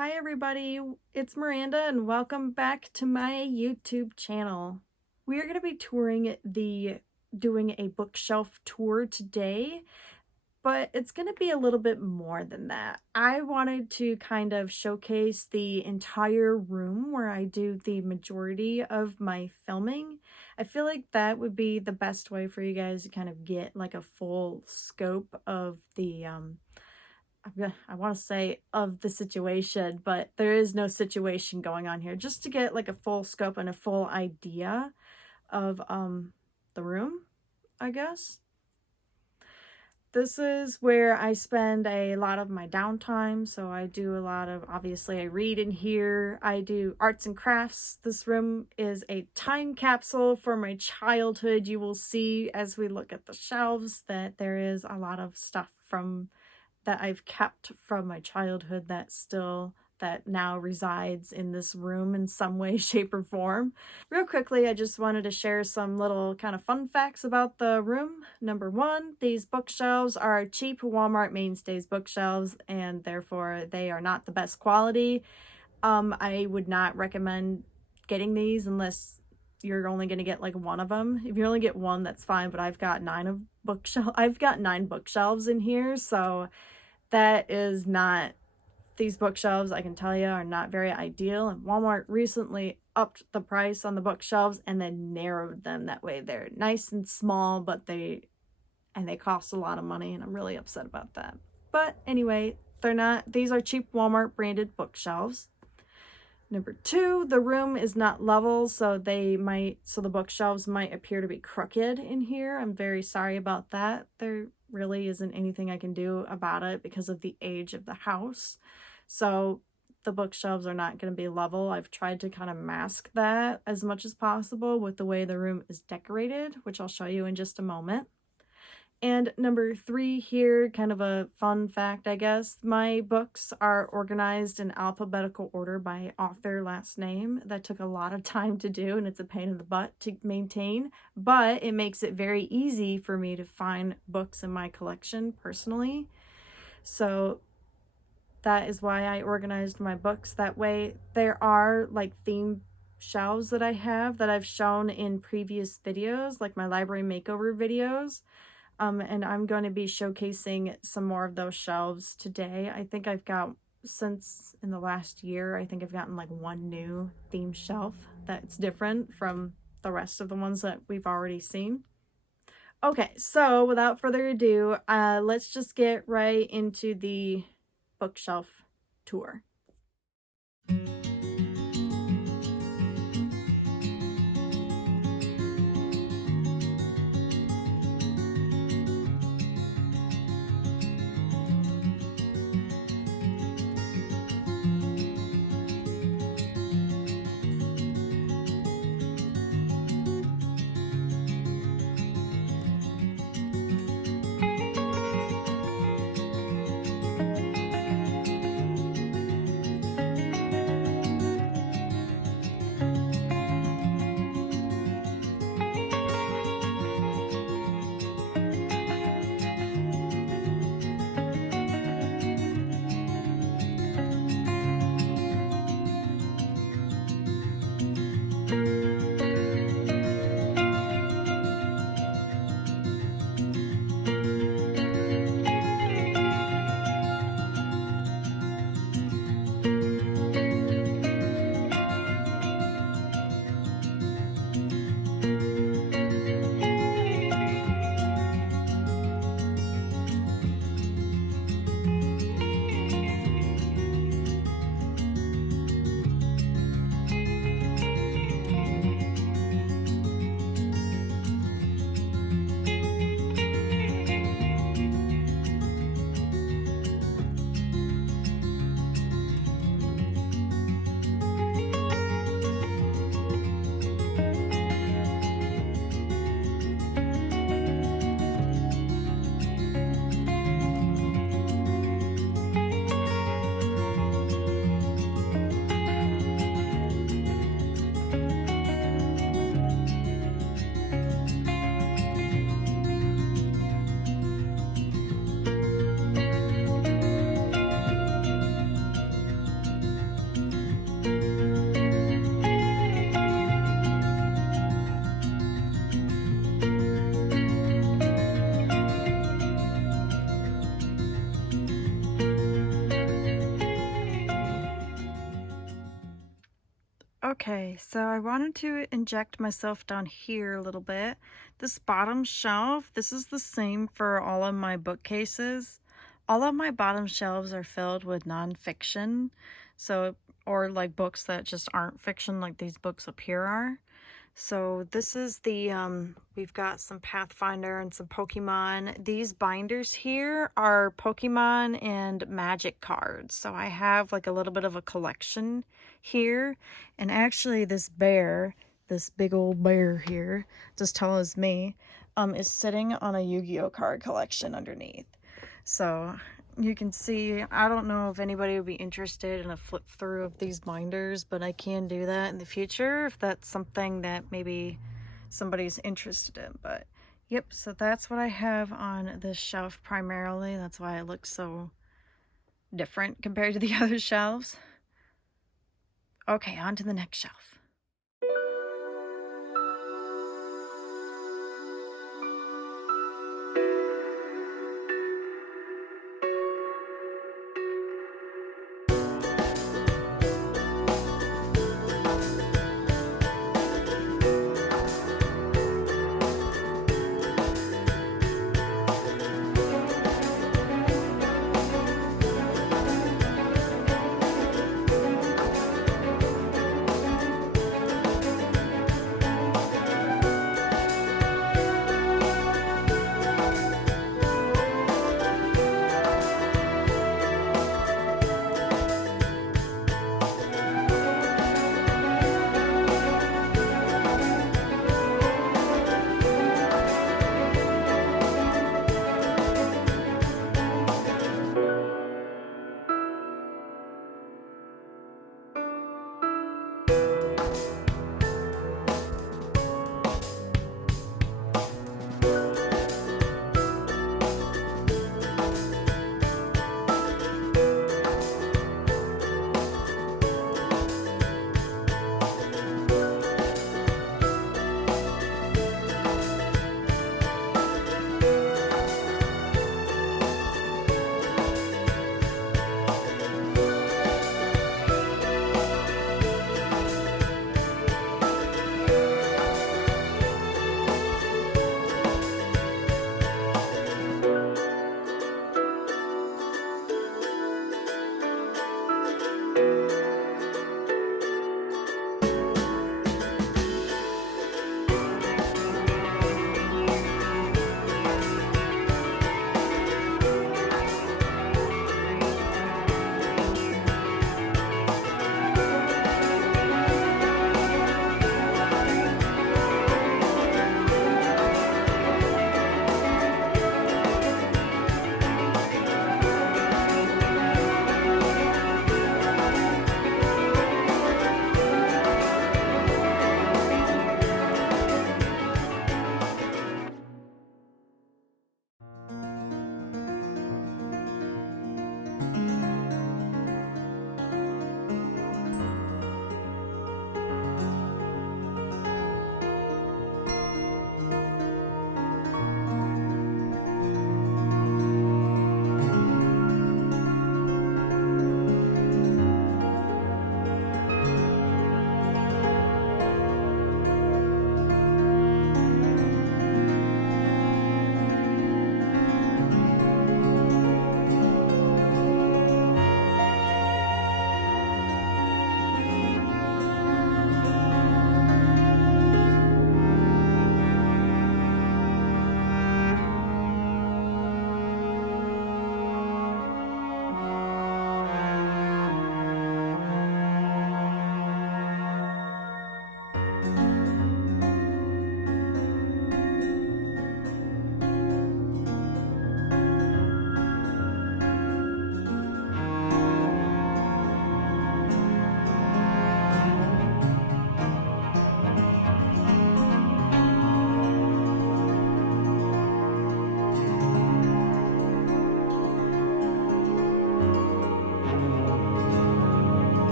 Hi everybody, it's Miranda and welcome back to my YouTube channel. We are going to be doing a bookshelf tour today, but it's going to be a little bit more than that. I wanted to kind of showcase the entire room where I do the majority of my filming. I feel like that would be the best way for you guys to kind of get like a full scope of the I want to say of the situation, but there is no situation going on here. Just to get like a full scope and a full idea of the room, I guess. This is where I spend a lot of my downtime. So I do a lot of, obviously I read in here. I do arts and crafts. This room is a time capsule for my childhood. You will see as we look at the shelves that there is a lot of stuff that I've kept from my childhood that now resides in this room in some way, shape, or form. Real quickly, I just wanted to share some little kind of fun facts about the room. Number one, these bookshelves are cheap Walmart Mainstays bookshelves, and therefore they are not the best quality. I would not recommend getting these unless you're only going to get like one of them. If you only get one, that's fine, but I've got nine bookshelves in here, so that is not, these bookshelves, I can tell you, are not very ideal. And Walmart recently upped the price on the bookshelves and then narrowed them. That way they're nice and small, but they cost a lot of money, and I'm really upset about that. But anyway, these are cheap Walmart branded bookshelves. Number two, the room is not level, so the bookshelves might appear to be crooked in here. I'm very sorry about that. There really isn't anything I can do about it because of the age of the house. So the bookshelves are not going to be level. I've tried to kind of mask that as much as possible with the way the room is decorated, which I'll show you in just a moment. And number three here, kind of a fun fact, I guess. My books are organized in alphabetical order by author last name. That took a lot of time to do, and it's a pain in the butt to maintain, but it makes it very easy for me to find books in my collection personally. So that is why I organized my books that way. There are like theme shelves that I have that I've shown in previous videos, like my library makeover videos. And I'm going to be showcasing some more of those shelves today. I think since in the last year, I think I've gotten like one new theme shelf that's different from the rest of the ones that we've already seen. Okay, so without further ado, let's just get right into the bookshelf tour. So I wanted to inject myself down here a little bit. This bottom shelf, this is the same for all of my bookcases. All of my bottom shelves are filled with nonfiction, so, or like books that just aren't fiction like these books up here are. So this is the, we've got some Pathfinder and some Pokemon. These binders here are Pokemon and Magic cards. So I have like a little bit of a collection here. And actually this bear, this big old bear here, as tall as me, is sitting on a Yu-Gi-Oh card collection underneath. So you can see, I don't know if anybody would be interested in a flip through of these binders, but I can do that in the future if that's something that maybe somebody's interested in. But yep, so that's what I have on this shelf primarily. That's why it looks so different compared to the other shelves. Okay, on to the next shelf.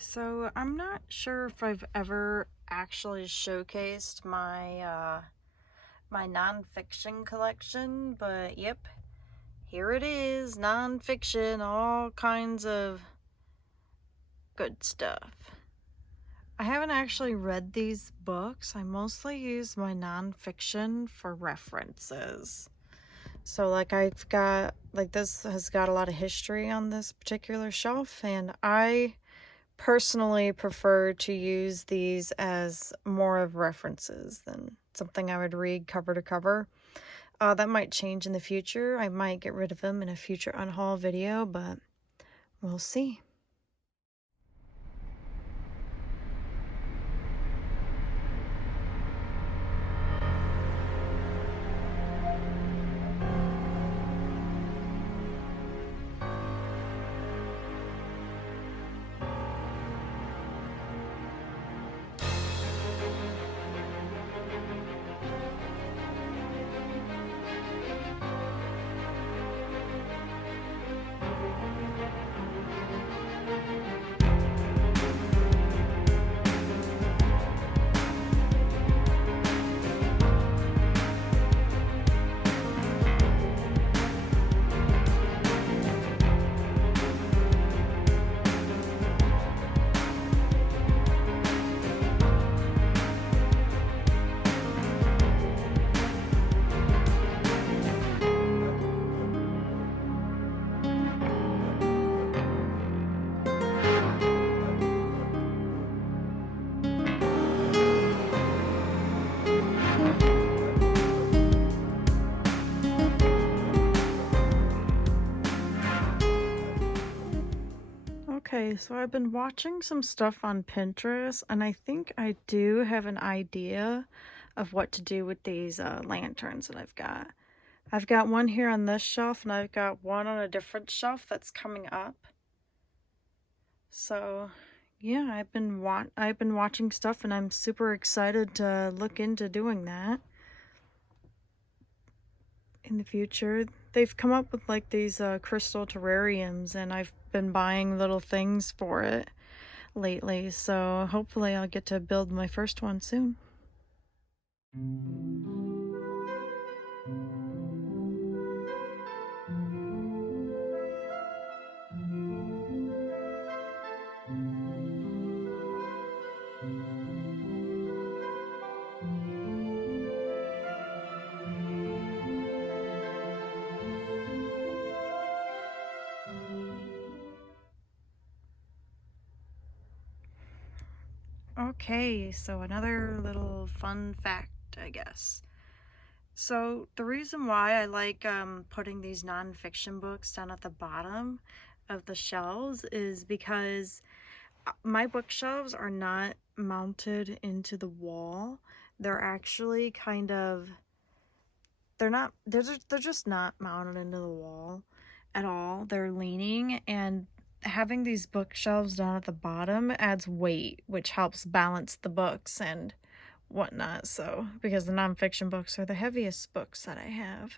So I'm not sure if I've ever actually showcased my my nonfiction collection, but yep, here it is, nonfiction, all kinds of good stuff. I haven't actually read these books. I mostly use my nonfiction for references. So like I've got, like this has got a lot of history on this particular shelf, and I personally prefer to use these as more of references than something I would read cover to cover. That might change in the future. I might get rid of them in a future unhaul video, but we'll see. Okay, so I've been watching some stuff on Pinterest, and I think I do have an idea of what to do with these lanterns that I've got. I've got one here on this shelf, and I've got one on a different shelf that's coming up. So, yeah, I've been watching stuff, and I'm super excited to look into doing that in the future. They've come up with like these crystal terrariums, and I've been buying little things for it lately, so hopefully I'll get to build my first one soon. Okay, so another little fun fact, I guess. So the reason why I like putting these nonfiction books down at the bottom of the shelves is because my bookshelves are not mounted into the wall. They're actually kind of, they're just not mounted into the wall at all. They're leaning, and having these bookshelves down at the bottom adds weight, which helps balance the books and whatnot. So, because the nonfiction books are the heaviest books that I have.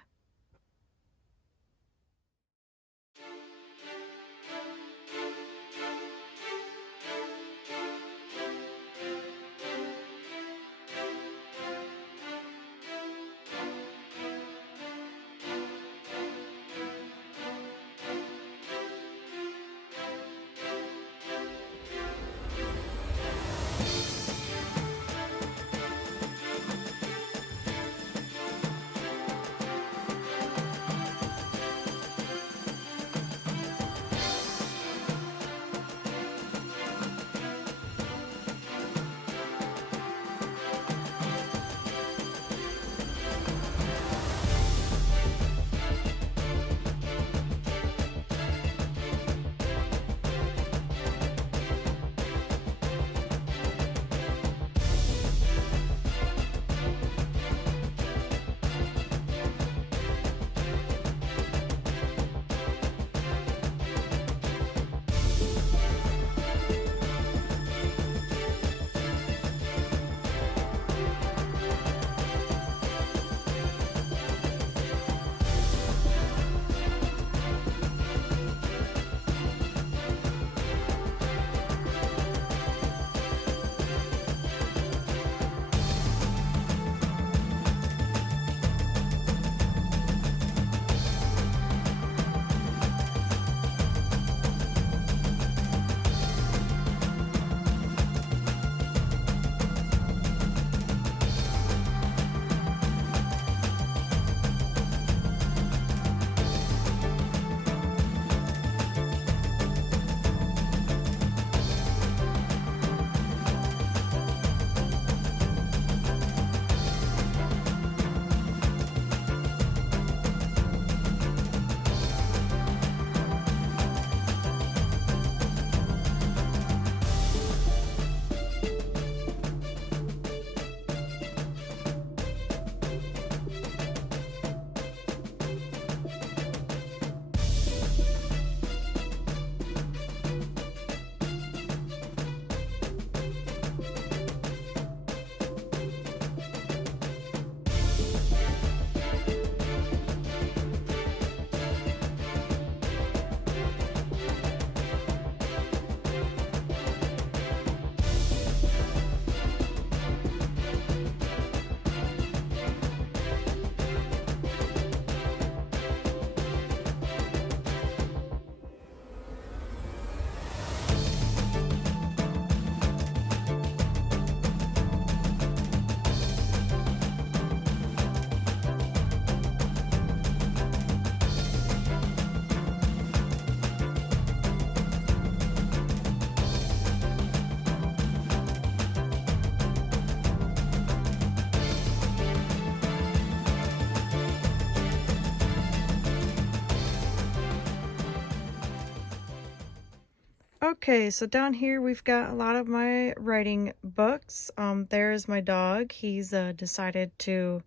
Okay, so down here we've got a lot of my writing books. There's my dog. He's decided to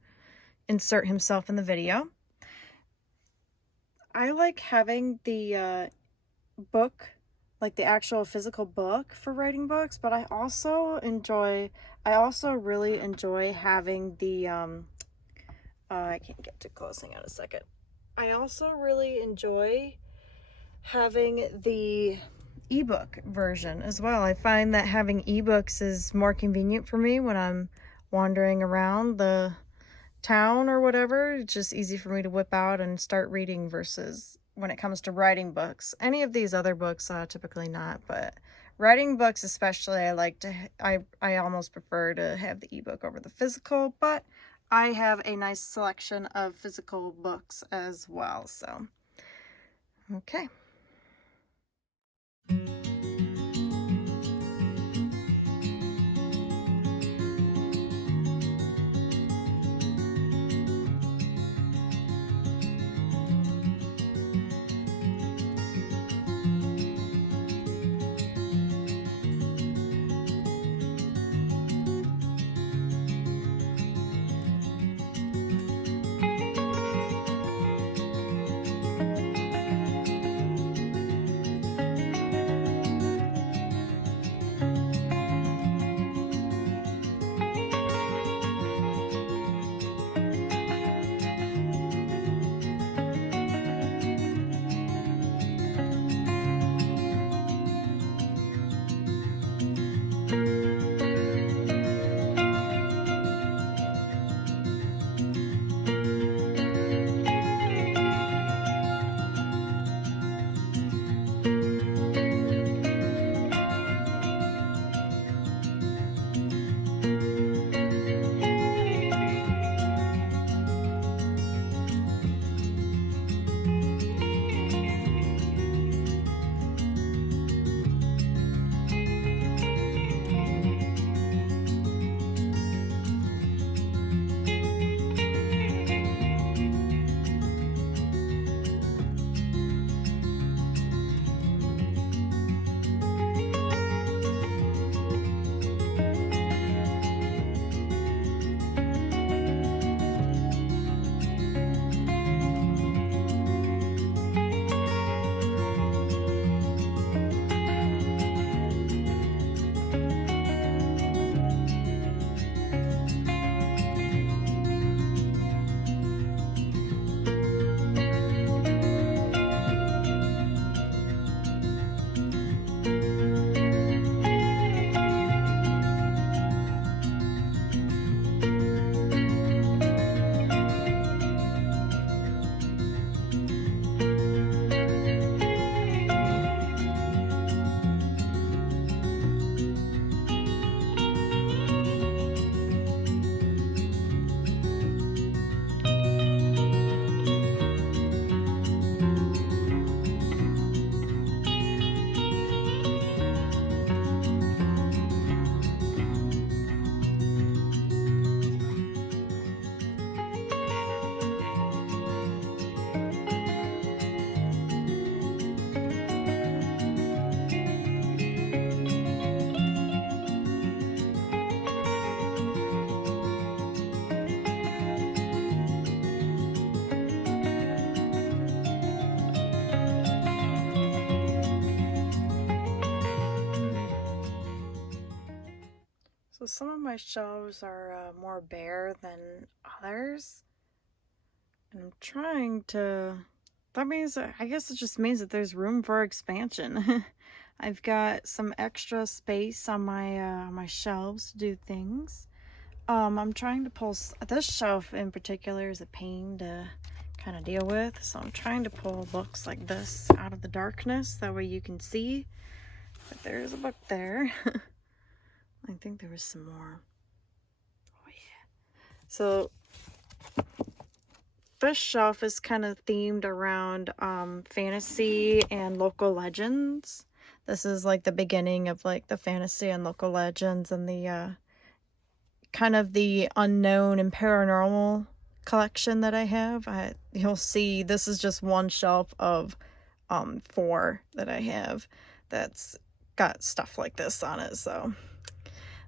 insert himself in the video. I like having the book, like the actual physical book for writing books, but I also really enjoy having the I can't get too close, hang on a second. I also really enjoy having the ebook version as well. I find that having ebooks is more convenient for me when I'm wandering around the town or whatever. It's just easy for me to whip out and start reading versus when it comes to writing books. Any of these other books, typically not, but writing books especially, I almost prefer to have the ebook over the physical, but I have a nice selection of physical books as well, so okay. So some of my shelves are more bare than others. And I'm trying to, that means, I guess it just means that there's room for expansion. I've got some extra space on my shelves to do things. I'm trying to pull, this shelf in particular is a pain to kind of deal with. So I'm trying to pull books like this out of the darkness. That way you can see. But there's a book there. I think there was some more. Oh yeah. So this shelf is kind of themed around fantasy and local legends. This is like the beginning of like the fantasy and local legends and the kind of the unknown and paranormal collection that I have. You'll see this is just one shelf of 4 that I have. That's got stuff like this on it, so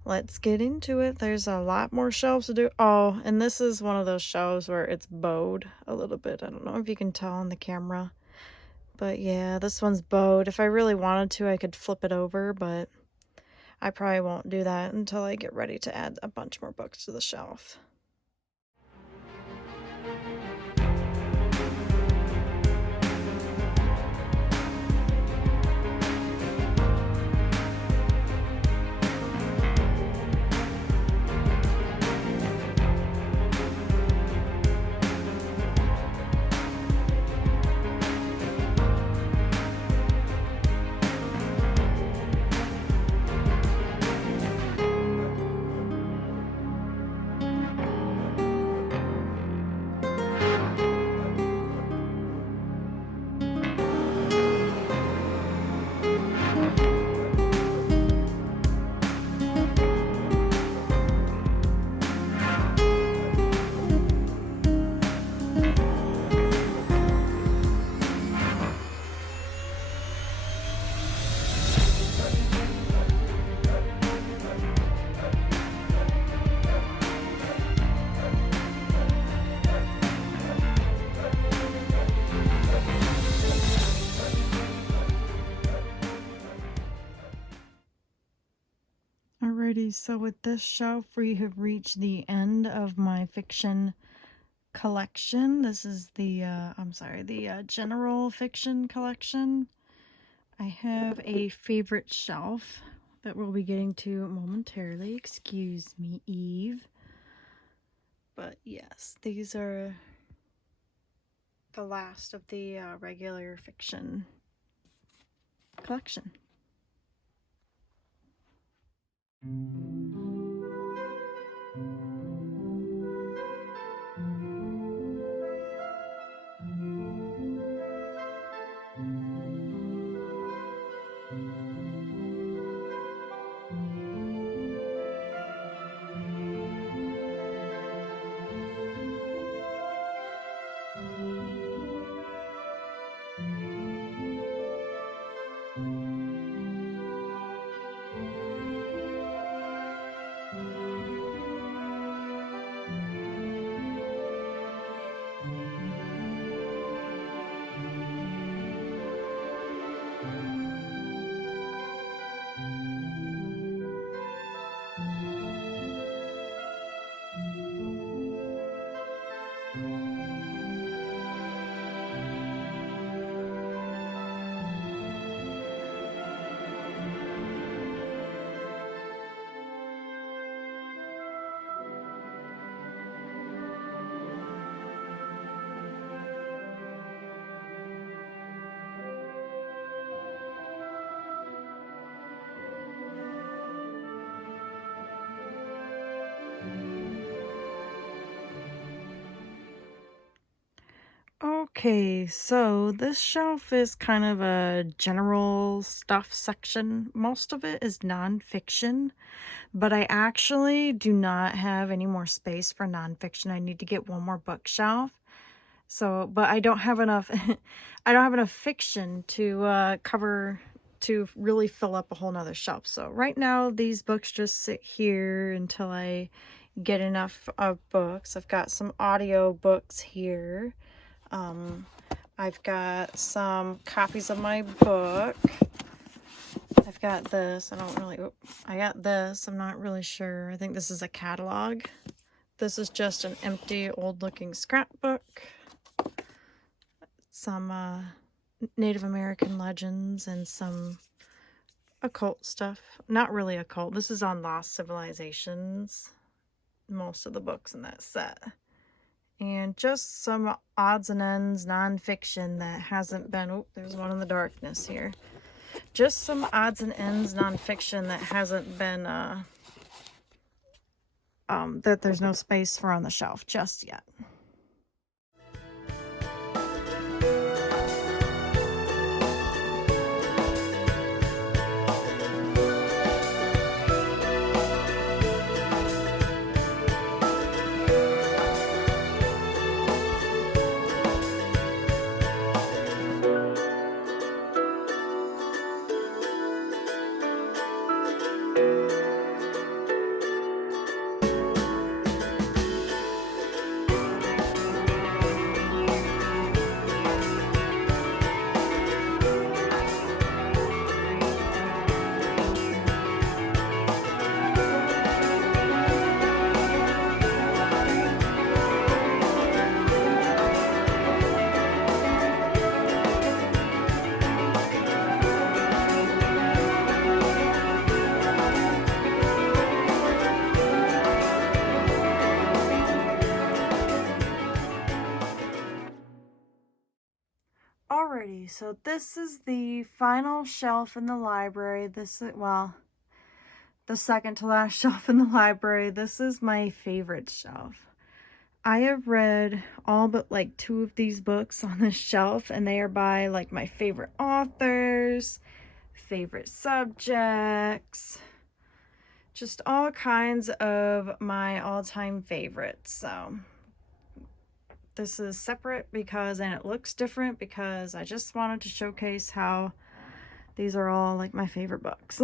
let's get into it. There's a lot more shelves to do. Oh, and this is one of those shelves where it's bowed a little bit. I don't know if you can tell on the camera, but yeah, this one's bowed. If I really wanted to, I could flip it over, but I probably won't do that until I get ready to add a bunch more books to the shelf. Alrighty, so with this shelf, we have reached the end of my fiction collection. This is the, the general fiction collection. I have a favorite shelf that we'll be getting to momentarily. Excuse me, Eve. But yes, these are the last of the regular fiction collection. Okay, so this shelf is kind of a general stuff section. Most of it is nonfiction, but I actually do not have any more space for nonfiction. I need to get one more bookshelf. So, but I don't have enough, I don't have enough fiction to to really fill up a whole nother shelf. So right now, these books just sit here until I get enough of books. I've got some audio books here. I've got some copies of my book. I've got this. I got this. I'm not really sure. I think this is a catalog. This is just an empty, old-looking scrapbook. Some Native American legends and some occult stuff. Not really occult. This is on Lost Civilizations. Most of the books in that set. And just some odds and ends nonfiction that hasn't been... Oh, there's one in the darkness here. Just some odds and ends nonfiction that hasn't been... that there's no space for on the shelf just yet. Alrighty, so this is the final shelf in the library. This is, well, the second to last shelf in the library. This is my favorite shelf. I have read all but like 2 of these books on this shelf, and they are by like my favorite authors, favorite subjects, just all kinds of my all-time favorites. So this is separate because, and it looks different because I just wanted to showcase how these are all like my favorite books.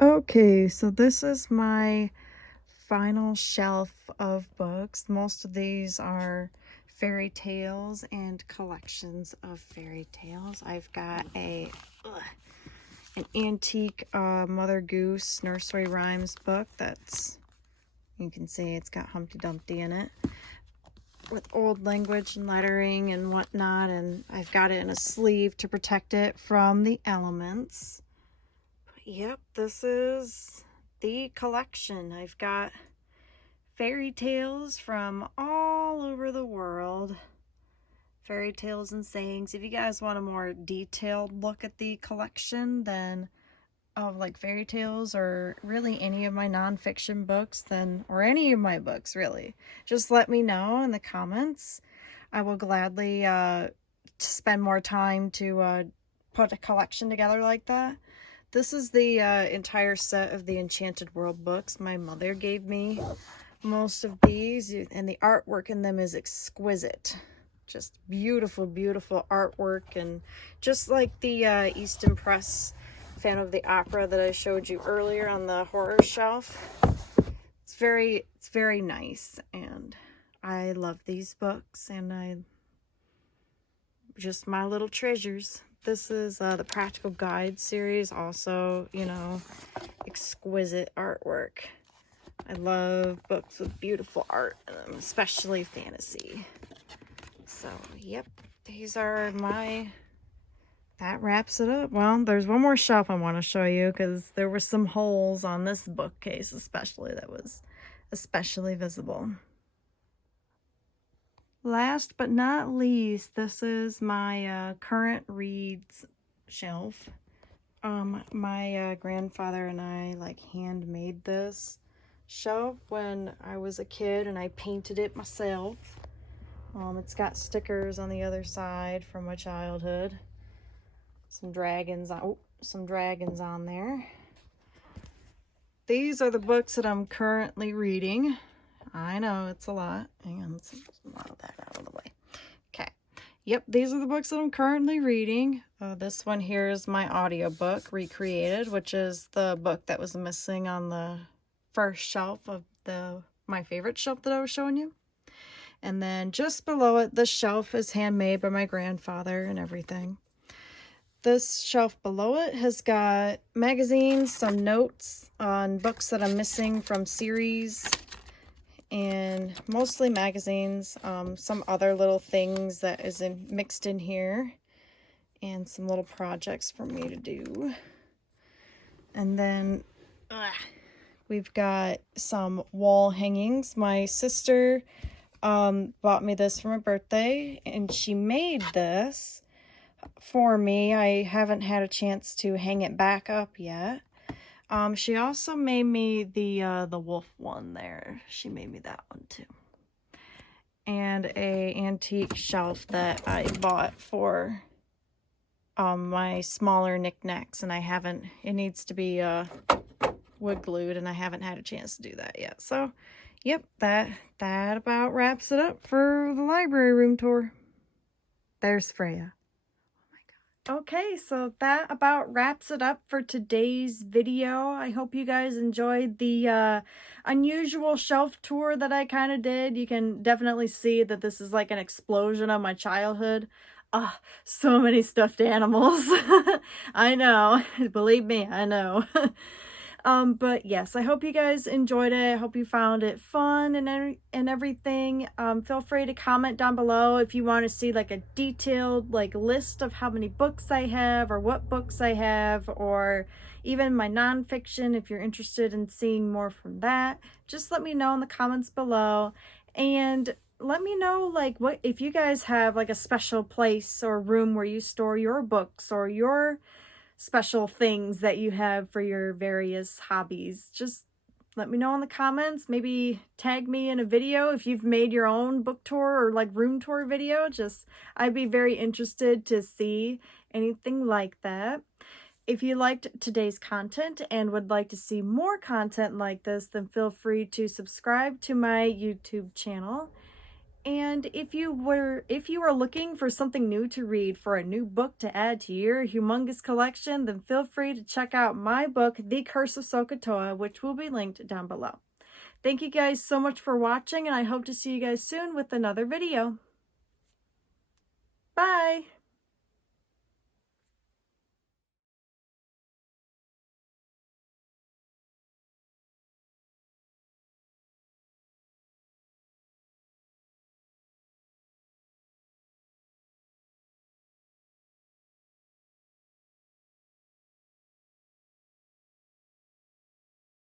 Okay, so this is my final shelf of books. Most of these are fairy tales and collections of fairy tales. I've got an antique Mother Goose nursery rhymes book that's, you can see it's got Humpty Dumpty in it, with old language and lettering and whatnot, and I've got it in a sleeve to protect it from the elements. Yep, this is the collection. I've got fairy tales from all over the world. Fairy tales and sayings. If you guys want a more detailed look at the collection then of like fairy tales, or really any of my nonfiction books, then, or any of my books really, just let me know in the comments. I will gladly spend more time to put a collection together like that. This is the entire set of the Enchanted World books. My mother gave me most of these, and the artwork in them is exquisite. Just beautiful, beautiful artwork, and just like the Easton Press Phantom of the Opera that I showed you earlier on the horror shelf. It's very nice, and I love these books, and just my little treasures. This is the Practical Guide series, also, you know, exquisite artwork. I love books with beautiful art, especially fantasy. So, yep, these are my, that wraps it up. Well, there's one more shelf I want to show you because there were some holes on this bookcase especially that was especially visible. Last but not least, this is my current reads shelf. My grandfather and I like handmade this shelf when I was a kid, and I painted it myself. It's got stickers on the other side from my childhood. Some dragons on there. These are the books that I'm currently reading. I know it's a lot. Hang on, let's get a lot of that out of the way. Okay. Yep, these are the books that I'm currently reading. This one here is my audiobook, Recreated, which is the book that was missing on the first shelf of my favorite shelf that I was showing you. And then just below it, this shelf is handmade by my grandfather and everything. This shelf below it has got magazines, some notes on books that I'm missing from series, and mostly magazines, some other little things that is mixed in here, and some little projects for me to do. And then we've got some wall hangings. My sister bought me this for my birthday, and she made this for me. I haven't had a chance to hang it back up yet. She also made me the wolf one there. She made me that one too. And a antique shelf that I bought for my smaller knickknacks, and it needs to be wood glued, and I haven't had a chance to do that yet. So, yep, that about wraps it up for the library room tour. There's Freya. Okay, so that about wraps it up for today's video. I hope you guys enjoyed the unusual shelf tour that I kind of did. You can definitely see that this is like an explosion of my childhood. So many stuffed animals. I know. Believe me, I know. But yes, I hope you guys enjoyed it. I hope you found it fun and everything. Feel free to comment down below if you want to see like a detailed like list of how many books I have, or what books I have, or even my nonfiction if you're interested in seeing more from that. Just let me know in the comments below, and let me know like what if you guys have like a special place or room where you store your books or your special things that you have for your various hobbies. Just let me know in the comments. Maybe tag me in a video if you've made your own book tour or like room tour video. I'd be very interested to see anything like that. If you liked today's content and would like to see more content like this, then feel free to subscribe to my YouTube channel. And if you were looking for something new to read, for a new book to add to your humongous collection, then feel free to check out my book, The Curse of SOHCAHTOA, which will be linked down below. Thank you guys so much for watching, and I hope to see you guys soon with another video. Bye!